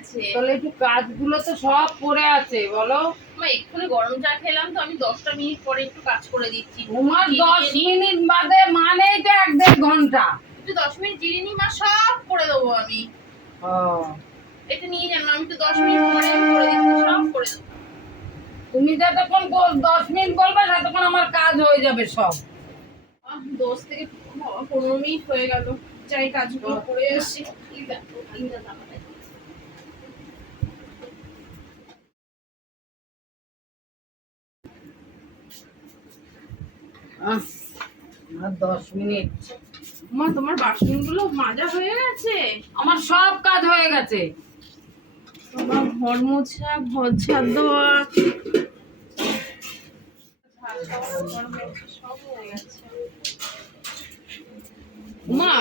গেছে তাহলে একটু কাজগুলো তো সব পড়ে আছে বলো। এক্ষুনি গরম চা খেলাম তো আমি দশটা মিনিট পরে একটু কাজ করে দিচ্ছি। তোমার দশ মিনিট বাদে মানেই তো এক দেড় ঘণ্টা। একটু দশ মিনিট জিরিয়ে নিই মা সব করে দেবো আমি। এটা নিয়ে যান আমি তো দশ মিনিট পরে করে দিচ্ছি সব করে দেবো। তুমি যতক্ষণ দশ মিনিট বলবে ততক্ষণ আমার কাজ হয়ে যাবে সব। দশ থেকে পনেরো মিনিট হয়ে গেল। যাই কাজগুলো করে এসছি এই দেখো, এই দেখো আমাদের। আহ, আর দশ মিনিট। মা তোমার বাসনগুলো মাজা হয়ে গেছে? আমার সব কাজ হয়ে গেছে। তোমার ঘর মোছা ঘর ঝাড় দেওয়া। মা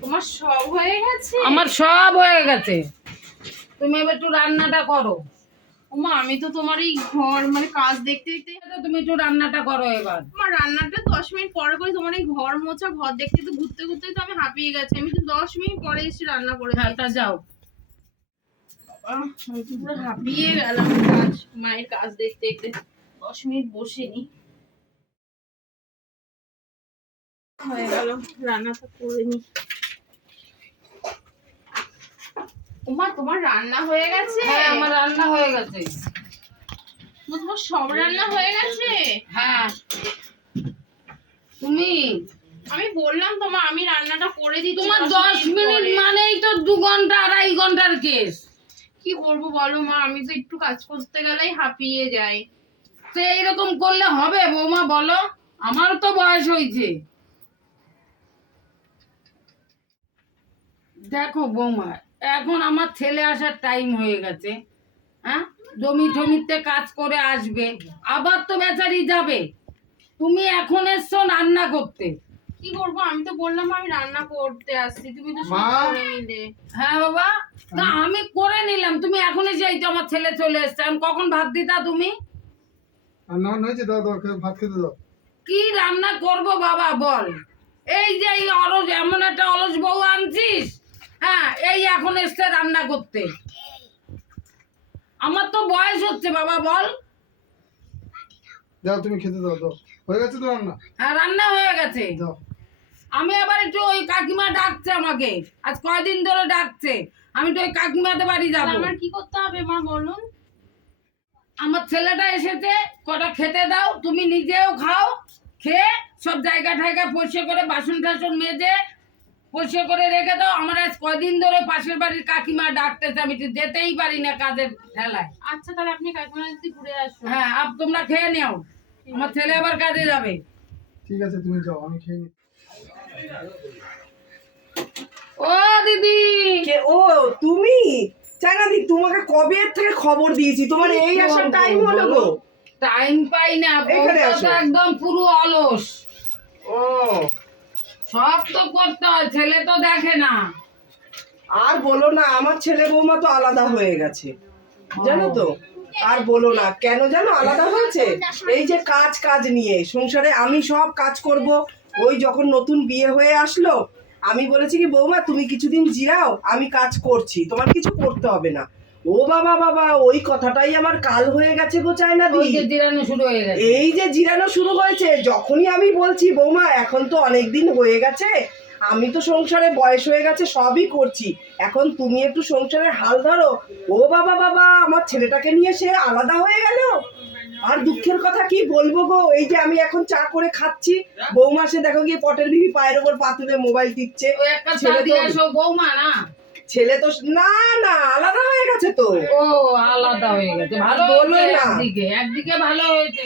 তোমার সব হয়ে গেছে? আমার সব হয়ে গেছে। তুমি এবার একটু রান্নাটা করো। মা আমি তো তোমার এই ঘর মানে কাজ দেখতে দেখতে তুমি একটু রান্নাটা করো এবার। আমার রান্নাটা দশ মিনিট পরে করে তোমার এই ঘর মোছা ঘর দেখতে তো ঘুরতে ঘুরতে তো আমি হাঁপিয়ে গেছি। আমি তো দশ মিনিট পরে এসে রান্না করে হ্যাঁ তা যাও। পুরো হাঁপিয়ে গেলাম কাজ মায়ের কাজ দেখতে দেখতে। দশ মিনিট বসে নি। হয়ে গেল রান্নাটা করে নি। ওমা তোমার রান্না হয়ে গেছে? হ্যাঁ আমার রান্না হয়ে গেছে। তোমার সব রান্না হয়ে গেছে? হ্যাঁ। তুমি? আমি বললাম তোমার আমি রান্নাটা করে দিচ্ছি তোমার দশ মিনিট মানেই তো দু ঘণ্টা আড়াই ঘণ্টার কেস। কি করব বলো মা আমি তো একটু কাজ করতে গেলেই হাঁপিয়ে যাই। তো এইরকম করলে হবে বৌমা বলো? আমার তো বয়স হয়েছে। দেখো বৌমা এখন আমার ছেলে আসার টাইম হয়ে গেছে হ্যাঁ? জমি টমিতে কাজ করে আসবে আবার তো বেচারি যাবে। তুমি এখন এসছো রান্না করতে। কি করব আমি তো বললাম আমি রান্না করতে আসছি তুমি তো সব করে নিলে। হ্যাঁ বাবা না আমি করে নিলাম তুমি এখন এসে এই তো আমার ছেলে চলে এসছে। আমি কখন ভাত দিতা তুমি? রান্না হয়েছে দাও দাও ভাত খেতে দাও। কি রান্না করব বাবা বল। এই যে এই অলস এমন একটা অলস বউ আনছিস হ্যাঁ এই এখন এসছে রান্না করতে? আমার তো বয়স হচ্ছে বাবা বল। দাও তুমি খেতে দাও দাও। হয়ে গেছে তো রান্না? হ্যাঁ রান্না হয়ে গেছে। দাও। আমি আবার একটু ওই কাকিমা ডাকছে আমাকে। আজ কয়দিন ধরে ডাকছে। আমি তো ওই কাকিমাতে বাড়ি যাব। আমার কি করতে হবে মা বলুন? আমার ছেলেটা এসেছে কটা খেতে দাও তুমি নিজেও খাও খেয়ে সব জায়গা ঠায়গা পরিষ্কার করে বাসন টাসন মেজে পরিষ্কার করে রেখে দাও আমার আজ কদিন ধরে পাশের বাড়ির কাকিমা ডাকতেছে আমি যেতেই পারি না কাজের ঠেলায়। আচ্ছা তাহলে আপনি কাকিমা যদি ঘুরে আসুন। হ্যাঁ আপ তোমরা খেয়ে নাও আমার ছেলে আবার কাজে যাবে। ঠিক আছে তুমি যাও আমি খেয়ে নিই ও দিদি! কে ও তুমি? চাইনাদি তোমাকে কবে থেকে খবর দিয়েছি? তোমার এই আসার টাইম হলো গো। টাইম পাই না একদম পুরো অলস। ও। সব তো করতে হয়, ছেলে তো দেখে না। আর বলো না, আমার ছেলে বৌমা তো আলাদা হয়ে গেছে। জানো তো? আর বলো না, কেন জানো? আলাদা হয়েছে? এই যে কাজ কাজ নিয়ে, সংসারে আমি সব কাজ করব। ওই যখন নতুন বিয়ে হয়ে আসলো, আমি বলেছি কি, বৌমা, তুমি কিছুদিন জিরাও, আমি কাজ করছি। তোমার কিছু করতে হবে না। ও বাবা বাবা ওই কথাটাই আমার কাল হয়ে গেছে গো চায়না দি। জিরানো শুরু হয়ে গেছে। এই যে জিরানো শুরু হয়েছে যখনই আমি বলছি বৌমা এখন তো অনেক দিন হয়ে গেছে আমি তো সংসারে বয়স হয়ে গেছে সবই করছি। এখন তুমি একটু সংসারে হাল ধরো। ও বাবা বাবা আমার ছেলেটাকে নিয়ে সে আলাদা হয়ে গেল? আর দুঃখের কথা কি বলব গো? এই যে আমি এখন চা করে খাচ্ছি। বৌমা সে দেখো গিয়ে পটের বিবি পায়ের ওপর পা তুলে মোবাইল দিচ্ছে ছেলে তো- দিয়ে আসো বৌমা না। ছেলে তো না না আলাদা হয়ে গেছে তো। ও আলাদা হয়ে গেছে। ভালো বলো না। একদিকে একদিকে ভালো হয়েছে।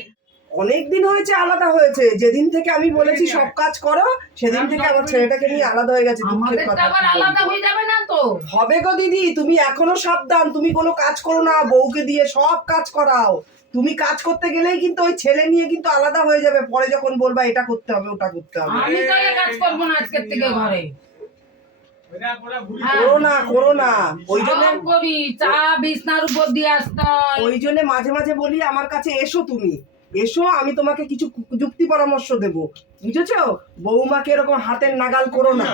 অনেক দিন হয়েছে আলাদা হয়েছে। যেদিন থেকে আমি বলেছি সব কাজ করো সেদিন থেকে আমার ছেলেটাকে নিয়ে আলাদা হয়ে গেছে দুঃখের কথা। আবার আলাদা হয়ে যাবে না তো। হবে গো দিদি তুমি এখনও সাবধান। তুমি কোনো কাজ করো না বউকে দিয়ে সব কাজ করাও। তুমি কাজ করতে গেলেই কিন্তু ওই ছেলে নিয়ে কিন্তু আলাদা হয়ে যাবে। পরে যখন বলবা এটা করতে হবে ওটা করতে হবে। আমি তাহলে কাজ করব না আজকের থেকে ঘরে। হ্যাঁ, ওই জন্য সব চা বিছনার উপর দিয়ে আসতে ওই জন্য মাঝে মাঝে বলি আমার কাছে এসো তুমি। এসো আমি তোমাকে কিছু যুক্তি পরামর্শ দেব। বুঝেছ? বৌমাকে এরকম হাতের নাগাল করো না।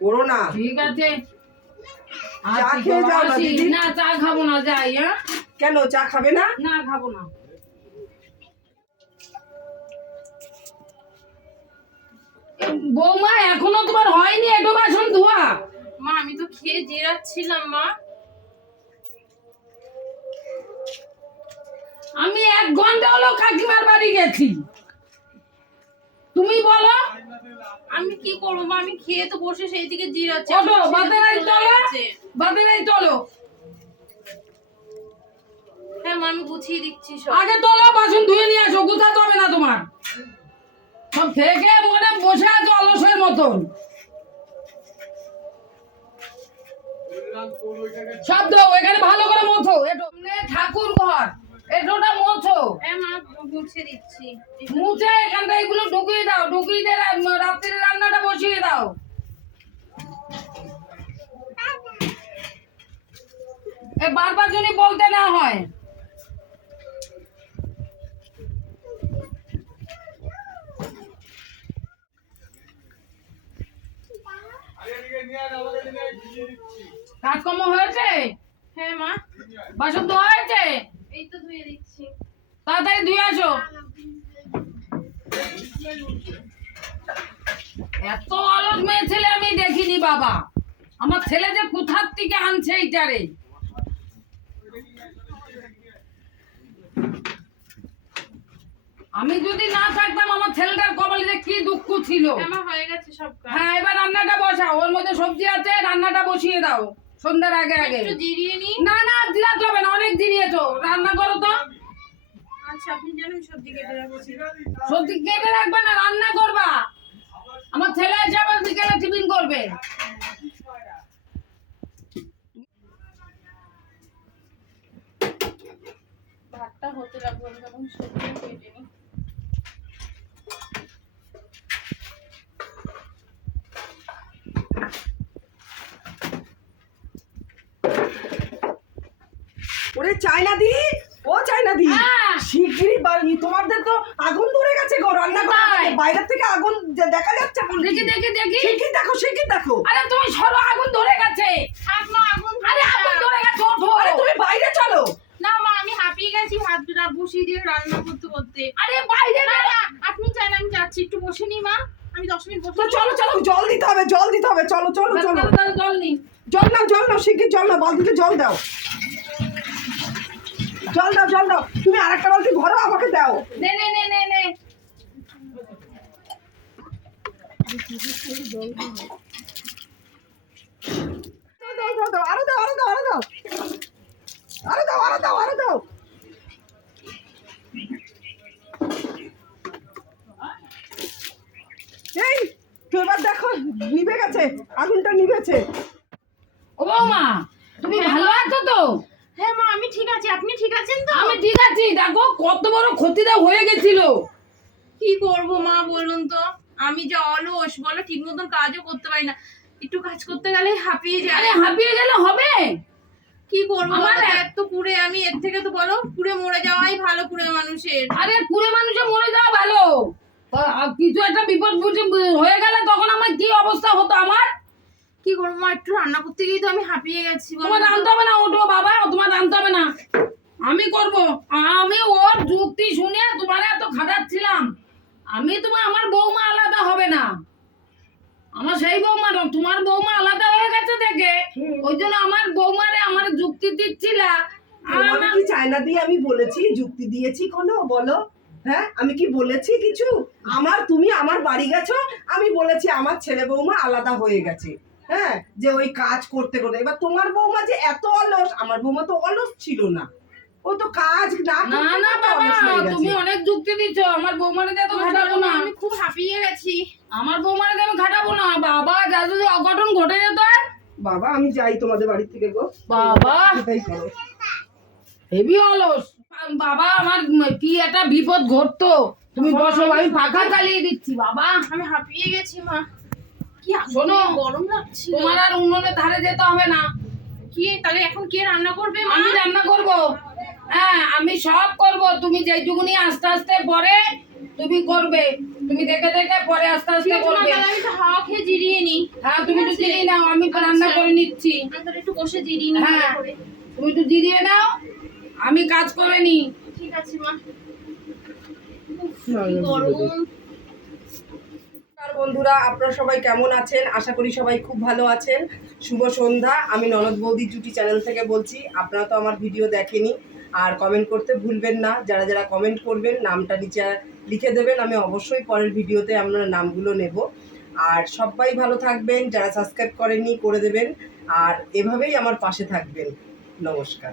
করো না। ঠিক আছে। চা খেয়ে যাও না চা খাব না যাই হ্যাঁ? কেন চা খাবে না? না খাব না। বৌমা এখনও তোমার হয়নি এটো বাসন ধোয়া? মা আমি তো খেয়ে জেরাচ্ছিলাম মা। আমি এক ঘণ্টা হলো কাকিমার বাড়ি গেছি। তুমি বলো। আমি কি করব মা? আমি খেয়ে তো বসে সেই দিকে জিরাচ্ছি। ওঠো বাতেরাই চলে। বাতেরাই চলো হ্যাঁ মা আমি গুছিয়ে দিচ্ছি সব। আগে তোলো বাসন ধুয়ে নিয়ে আসো গুছাতে হবে না তোমার। সব থেকে মনে বসে আছো অলসের মতন। শব্দ এখানে ভালো করে মোছো। এটো ঠাকুর ঘর এটোটা মোছো। মা গুছিয়ে দিচ্ছি। মুছে এখানটা এগুলো ঢুকিয়ে দাও ঢুকিয়ে দিয়ে রাত্রির রান্নাটা বসিয়ে দাও। এ বারবার যদি বলতে না হয় কাজকর্ম হয়েছে? হ্যাঁ মা। বাসন ধোয়া হয়েছে? এই তো ধুয়ে দিচ্ছি। তাড়াতাড়ি ধুয়ে আসো। এত অলস মেয়ে ছেলে আমি দেখিনি বাবা। আমার ছেলে যে কোথার থেকে আনছে এইটারে? আমি যদি না থাকতাম আমার ছেলেটার কপালে যে কি দুঃখ ছিল? হ্যাঁ হয়ে গেছে সব কাজ। হ্যাঁ এবার রান্নাটা বসাও। ওর মধ্যে সবজি আছে রান্নাটা বসিয়ে দাও। সন্ধ্যার আগে আগে। একটু জিরিয়ে না না দিলাতে হবে না অনেক দিনিয়েছো রান্না করো তো। আচ্ছা আপনি জানেন সবজি কেটে রাখছি সবজি কেটে রাখবে না রান্না করবা। আমার ছেলে এসে আবার বিকেলে টিফিন করবে। ভাতটা হতে লাগবে তখন সবজি কেটে নিই। ওরে চায়না দি ও চায়না দি। হ্যাঁ। শিগগিরই বাড়ি তোমাদের তো আগুন ধরে গেছে গো রান্না কোথায়? বাইরের থেকে আগুন দেখা যাচ্ছে দেখি দেখি দেখি। শিগগির দেখো শিগগির দেখো। আরে তুমি সরো আগুন ধরে গেছে। আগুন আরে আগুন ধরে গেছে ওঠো। আরে তুমি বাইরে চলো। না মা আমি হাঁপিয়ে গেছি ভাত দুটা বসিয়ে দিয়ে রান্না করতে করতে। আরে বাইরে না আপনি চান আমি যাচ্ছি একটু বসে নি মা। আমি দশ মিনিট বসে চলো চলো জল দিতে হবে জল দিতে হবে চলো চলো চলো। জল নাও জল নাও শিগগির জল নাও বালতিতে জল দাও। জল দাও জল দাও। তুমি আরেকটা বালতি ভরো আমাকে দাও। নে নে নে নে নে। আরও দাও আরও দাও আরও দাও। আরও দাও আরও দাও আরও দাও। এই তো এবার দেখো নিভে গেছে আগুনটা নিভেছে। ও বৌমা তুমি ভালো আছো তো? হ্যাঁ মা আমি ঠিক আছি। আপনি ঠিক আছেন তো? আমি ঠিক আছি। দেখো কত বড় ক্ষতিটা হয়ে গেছিল। কি করব মা বলুন তো? আমি যা অলস বলো ঠিক মতন কাজও করতে পারি না। একটু কাজ করতে গেলে হাঁপিয়ে যায়। আরে হাঁপিয়ে গেলে হবে? কি করব আমার তো পুড়ে আমি এর থেকে তো বলো পুড়ে মরে যাওয়াই ভালো পুড়ে মানুষের। আরে কুড়ে মানুষে মরে যাওয়া ভালো। কিছু একটা বিপদ হয়ে গেলে তখন আমার কি অবস্থা হতো আমার? কি করব? মা একটু রান্না করতে গিয়ে তো আমি হাঁপিয়ে গেছি তোমার তো। হবে না ওঠো বাবা তোমার আনতে হবে না। আমি করব। আমি ওর যুক্তি শুনে তোমার এত খাটাচ্ছিলাম। আমি তোমার আমার বৌমা আলাদা হবে না। আমার সেই বৌমা না তোমার বৌমা আলাদা হয়ে গেছে দেখে। ওই জন্য আমার বৌমারে আমার যুক্তি দিচ্ছিলা। কি চায়না দিয়ে আমি বলেছি? যুক্তি দিয়েছি কোনো? বলো। হ্যাঁ? আমি কি বলেছি কিছু? আমার তুমি আমার বাড়ি গেছো আমি বলেছি আমার ছেলে বৌমা আলাদা হয়ে গেছে। হ্যাঁ যে ওই কাজ করতে করতে। এবার তোমার বৌমা যে এত অলস আমার বৌমা তো অলস ছিল না। ও তো কাজ না না না বাবা। তুমি অনেক যুক্তি দিচ্ছ আমার বৌমারে দিয়ে তো খাটাবো না আমি খুব হাঁপিয়ে গেছি। আমার বৌমারে দিয়ে আমি খাটাবো না বাবা যা যদি অঘটন ঘটে যেত। বাবা আমি যাই তোমাদের বাড়ি থেকে গো। বাবা। হেভি অলস। বাবা আমার কি একটা বিপদ ঘটতো? তুমি বসো আমি ফাঁকা চালিয়ে দিচ্ছি বাবা। আমি হাঁপিয়ে গেছি মা। শোনো। গরম লাগছিল। তোমার আর উনুনের ধারে যেতে হবে না। কি তাহলে এখন কে রান্না করবে আমি রান্না করব। হ্যাঁ আমি সব করব। তুমি যেটুকুনি আস্তে আস্তে পরে তুমি করবে। তুমি দেখে দেখে পরে আস্তে আস্তে করবে। আমি তো হাওয়া খেয়ে জিরিয়ে নিই। হ্যাঁ তুমি তো জিরিয়ে নাও আমি রান্না আচ্ছা। করে নিচ্ছি। একটু বসে জিরিয়ে নিই হ্যাঁ। তুমি তো জিরিয়ে নাও আমি কাজ করে নি ঠিক আছে মা। না, না, গরম। বন্ধুরা, আপনারা সবাই কেমন আছেন? আশা করি সবাই খুব ভালো আছেন। শুভ সন্ধ্যা। আমি ননদ বৌদি জুটি চ্যানেল থেকে বলছি, আপনারা তো আমার ভিডিও দেখেনি। আর কমেন্ট করতে ভুলবেন না। যারা যারা কমেন্ট করবেন, নামটা নিচে লিখে দেবেন। আমি অবশ্যই পরের ভিডিওতে আপনার নামগুলো নেব। আর সবাই ভালো থাকবেন। যারা সাবস্ক্রাইব করেননি, করে দেবেন। আর এভাবেই আমার পাশে থাকবেন। নমস্কার।